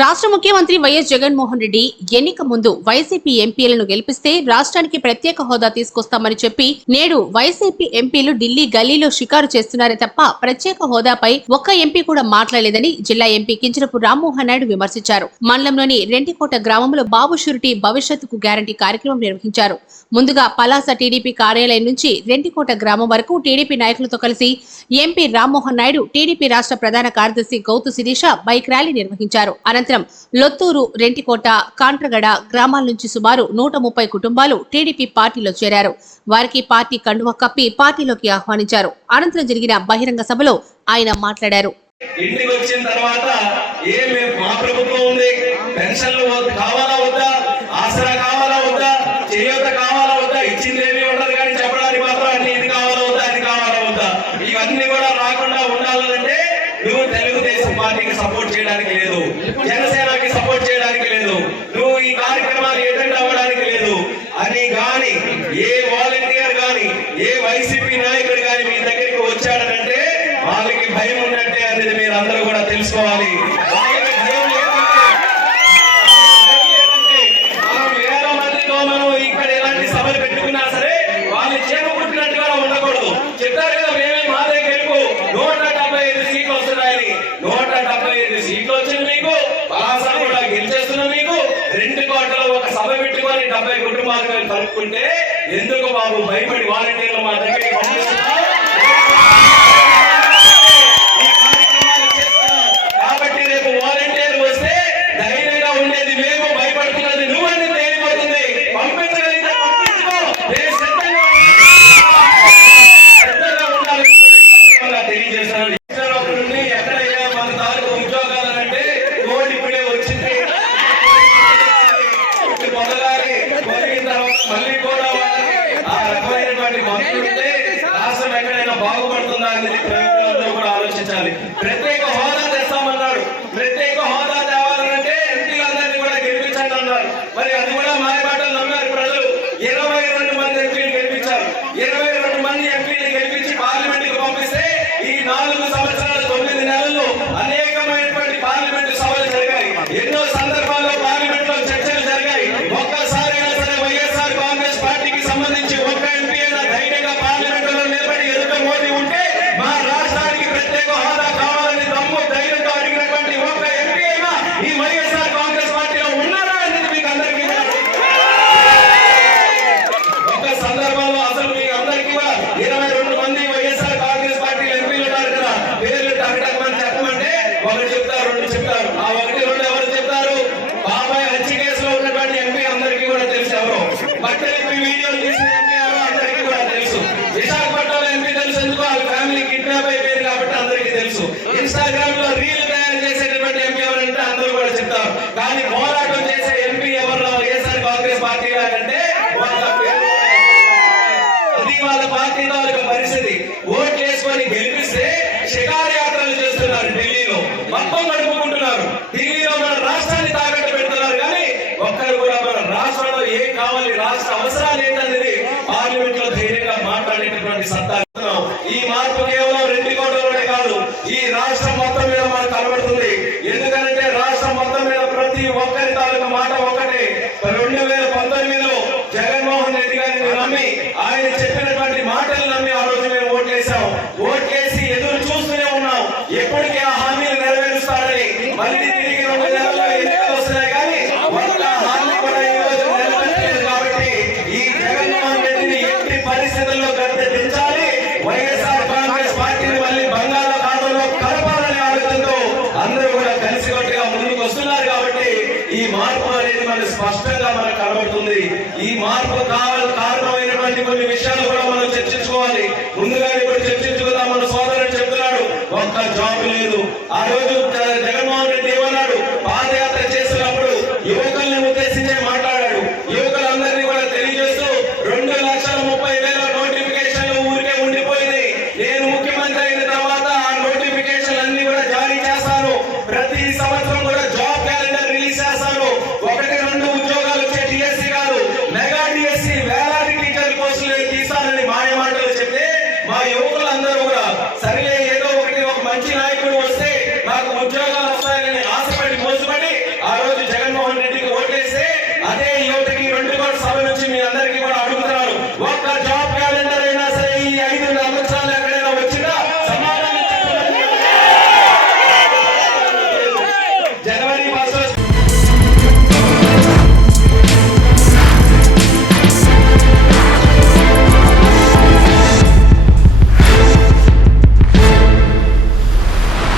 రాష్ట్ర ముఖ్యమంత్రి వైఎస్ జగన్మోహన్ రెడ్డి ఎన్నిక ముందు వైసీపీ ఎంపీలను గెలిపిస్తే రాష్ట్రానికి ప్రత్యేక హోదా తీసుకొస్తామని చెప్పి నేడు వైసీపీ ఎంపీలు ఢిల్లీ గల్లీలో షికారు చేస్తున్నారే తప్ప ప్రత్యేక హోదాపై ఒక్క ఎంపీ కూడా మాట్లాడలేదని జిల్లా ఎంపీ కింజరపు రామ్మోహన్ నాయుడు విమర్శించారు. మండలంలోని రెంటికోట గ్రామంలో బాబు షూరిటీ భవిష్యత్తుకు గ్యారంటీ కార్యక్రమం నిర్వహించారు. ముందుగా పలాస టీడీపీ కార్యాలయం నుంచి రెంటికోట గ్రామం వరకు టీడీపీ నాయకులతో కలిసి ఎంపీ రామ్మోహన్ నాయుడు టీడీపీ రాష్ట్ర ప్రధాన కార్యదర్శి గౌతు శిరీష బైక్ ర్యాలీ నిర్వహించారు. అనంతరం లొత్తూరు, రెంటికోట, కాంట్రగడ గ్రామాల నుంచి సుమారు 130 కుటుంబాలు టీడీపీ పార్టీలో చేరారు. వారికి పార్టీ కండువా కప్పి పార్టీలోకి ఆహ్వానించారు. అనంతరం జరిగిన బహిరంగ సభలో ఆయన మాట్లాడారు. ఇంటికి వచ్చిన తర్వాత మా ప్రభుత్వం ఉంది, పెన్షన్లు కావాలా వద్దా, ఆసరా కావాలా వద్దా, చేయూత కావాలా వద్దా, ఇచ్చిందేమీ ఉండదు కానీ చెప్పడానికి మాత్రం అన్ని ఇది కావాలా వద్దా, అది కావాలా వద్దా, ఇవన్నీ కూడా రాకుండా ఉండాలంటే నువ్వు తెలుగుదేశం పార్టీకి సపోర్ట్ చేయడానికి లేదు, జనసేనకి సపోర్ట్ చేయడానికి లేదు, నువ్వు ఈ కార్యక్రమాలు అటెండ్ అవ్వడానికి లేదు అని గాని ఏ వాలంటీర్ గాని ఏ వైసీపీ నాయకుడు గాని మీ దగ్గరికి వచ్చాడనంటే వాళ్ళకి భయం ఉన్నట్టే అనేది మీరు అందరూ కూడా తెలుసుకోవాలి. వాళ్ళకి భయం లేదంటే మనం వేల మందితో మనం ఇక్కడ ఎలాంటి సభలు పెట్టుకున్నా సరే వాళ్ళు చేపట్టినట్టుగా ఉండకూడదు. చెప్పారు కదా మేమే మాదే గెలుపు 175 సీట్లు వస్తున్నాయని. 175 సీట్లు వచ్చిన మీకు పలాసా కూడా గెలిచేస్తున్న మీకు రెంటికోటలో ఒక సభ పెట్టుకొని 70 కుటుంబాలు కలుపుకుంటే ఎందుకు బాబు భయపడి వాలంటీర్లు మా దగ్గరికి పంపిస్తున్నారు? కాబట్టి రేపు వాలంటీర్ వస్తే ధైర్యంగా ఉండేది మేము, భయపడుతున్నది నువ్వని తేలిపోతుంది. పంపించగలిగితే పంపించుకో, తెలియజేస్తున్నాను. ఎక్కడైనా మన తాలూకు ఉద్యోగాలంటే కోడి ఇప్పుడే వచ్చింది, మొదలాలి జరిగిన తర్వాత మళ్ళీ కూడా ఆ రకమైనటువంటి మంత్రులుంటే రాష్ట్రం ఎక్కడైనా బాగుపడుతుందా అనేది ప్రభుత్వం కూడా ఆలోచించాలి. ప్రత్యేక హోదా తెస్తామన్నాడు. ప్రత్యేక హోదా తేవాలంటే ఎంపీలందరినీ కూడా గెలిపించండి అన్నారు. మరి అది కూడా మాయమాటలు నమ్మారు ప్రజలు. 22 మంది ఎంపీలు గెలిపించారు. 22 మంది ఎంపీలు గెలిపించి పార్లమెంట్ కు పంపిస్తే ఈ 4 సంవత్సరాల 9 నెలల్లో అనేకమైనటువంటి పార్లమెంటు సభలు జరిగాయి. ఎన్నో సందర్భాల్లో పార్లమెంట్ లో చర్చలు జరిగాయి. ఒక్కసారైనా సరే వైఎస్ఆర్ కాంగ్రెస్ పార్టీకి సంబంధించి ఒక్క ఎంపీ అయినా ధైర్యంగా పార్లమెంట్ లో నిలబడి ఎదుట మోదీ ఉంటే మా రాష్ట్రానికి ప్రత్యేక హోదా కావాలని దమ్ము ధైర్యంగా అడిగినటువంటి ఒక్క ఎంపీ అయినా ఈ వైఎస్ఆర్ కాంగ్రెస్ పార్టీలో ఉన్నారా అనేది మీకు అందరికీ ఒక్క సందర్భంలో అసలు మీకు అందరికీ కూడా 22 మంది వైఎస్ఆర్ కాంగ్రెస్ పార్టీలో ఎంపీలు ఉన్నారు కదా, పేర్లు టకటకమని చెప్పమంటే ఒకరు చెప్తారు, 2 చెప్తారు. ఆ 1, 2 ఎవరు చెప్తారు? బాబాయ్ హత్య కేసులో ఉన్నటువంటి ఎంపీ అందరికీ కూడా తెలుసు. ఎవరు బట్టలు వీడియోలు తీసిన ఎంపీ ఎవరో అందరికీ కూడా తెలుసు. విశాఖపట్నంలో ఎంపీ తెలుసు, ఎందుకు వాళ్ళ ఫ్యామిలీ కిడ్నాప్ అయిపోయింది కాబట్టి అందరికీ తెలుసు. ఇన్స్టాగ్రామ్ లో రీల్ తయారు చేసేటటువంటి ఎంపీ ఎవరంటే అందరూ కూడా చెప్తారు. కానీ పోరాటం చేసే ఎంపీ ఎవరు వైఎస్ఆర్ కాంగ్రెస్ పార్టీ అంటే వాళ్ళ అది వాళ్ళ పార్టీ తాలూకు పరిస్థితి. ఓట్లు వేసుకొని గెలిపిస్తే షికారు యాత్రలు చేస్తున్నారు, ఢిల్లీలో మొత్తం నడుపుకుంటున్నారు, ఢిల్లీలో మన రాష్ట్రాన్ని తాకట్టు పెడుతున్నారు. కానీ ఒక్కరు కూడా మన రాష్ట్రంలో ఏం కావాలి, రాష్ట్ర అవసరాలు ఏంటనేది పార్లమెంట్ లో ధైర్యంగా మాట్లాడేటటువంటి సత్తా. ఈ మార్పు కేవలం రెంటికోటలోనే కాదు, ఈ రాష్ట్రం మొత్తం మీద మనకు కనబడుతుంది. ఎందుకంటే రాష్ట్రం మొత్తం మీద ప్రతి ఒక్కరి తాలూకు మాట ఒకటే. 2019లో జగన్మోహన్ రెడ్డి గారిని నమ్మి ఆయన చెప్పినటువంటి మాటలు నమ్మి ఆ రోజు మేము ఓట్లేసాం. ఓట్లేసి ఎదురు చూస్తూనే ఉన్నాం ఎప్పటికీ ఆ హామీలు నెరవేరుస్తారని. మళ్ళీ తిరిగి 2 నెలల్లో ఎన్నికలు వస్తున్నాయి కానీ ఒక్క హామీ కూడా ఈ రోజు నెరవేర్చలేదు. కాబట్టి ఈ జగన్మోహన్ రెడ్డిని ఎట్టి పరిస్థితుల్లో గద్దెదించాలి, వైఎస్ఆర్ కాంగ్రెస్ పార్టీని మళ్ళీ బంగాళాఖాతంలో కలపాలనే ఆలోచనతో అందరూ కూడా కలిసికట్టుగా ముందుకు వస్తున్నారు. కాబట్టి ఈ మార్పు అనేది మనకు స్పష్టంగా మనకు కనబడుతుంది. ఈ మార్పు కారణమైనటువంటి కొన్ని విషయాలు కూడా మనం చర్చించుకోవాలి. ముందుగా ఇప్పుడు చర్చించుకుందాం. మన సోదరుడు చెప్తున్నాడు ఒక్క జాబ్ లేదు. ఆ రోజు జగన్మోహన్ రెడ్డి ఏమన్నాడు? పాదయాత్ర చేస్తున్నప్పుడు యువకుల్ని ఉద్దేశించే మాట్లాడాడు. యువకులందరినీ కూడా తెలియజేస్తూ 2,30,000 నోటిఫికేషన్లు ఊరికే ఉండిపోయింది. నేను ముఖ్యమంత్రి అయిన తర్వాత ఆ నోటిఫికేషన్లు అన్ని కూడా జారీ చేస్తాను. ప్రతి సంవత్సరం కూడా జాబ్ క్యాలెండర్ రిలీజ్ చేస్తాను. 1-2 ఉద్యోగాలు వచ్చే డిఎస్సీ కాదు, మెగా డిఎస్సీ వేలాది టీచర్ పోస్టులు తీస్తానని మాయ మాటలు చెప్తే మా యువకులందరూ కూడా సరిలే ఏదో ఒక మంచి నాయకుడు వస్తే నాకు ఉద్యోగాలు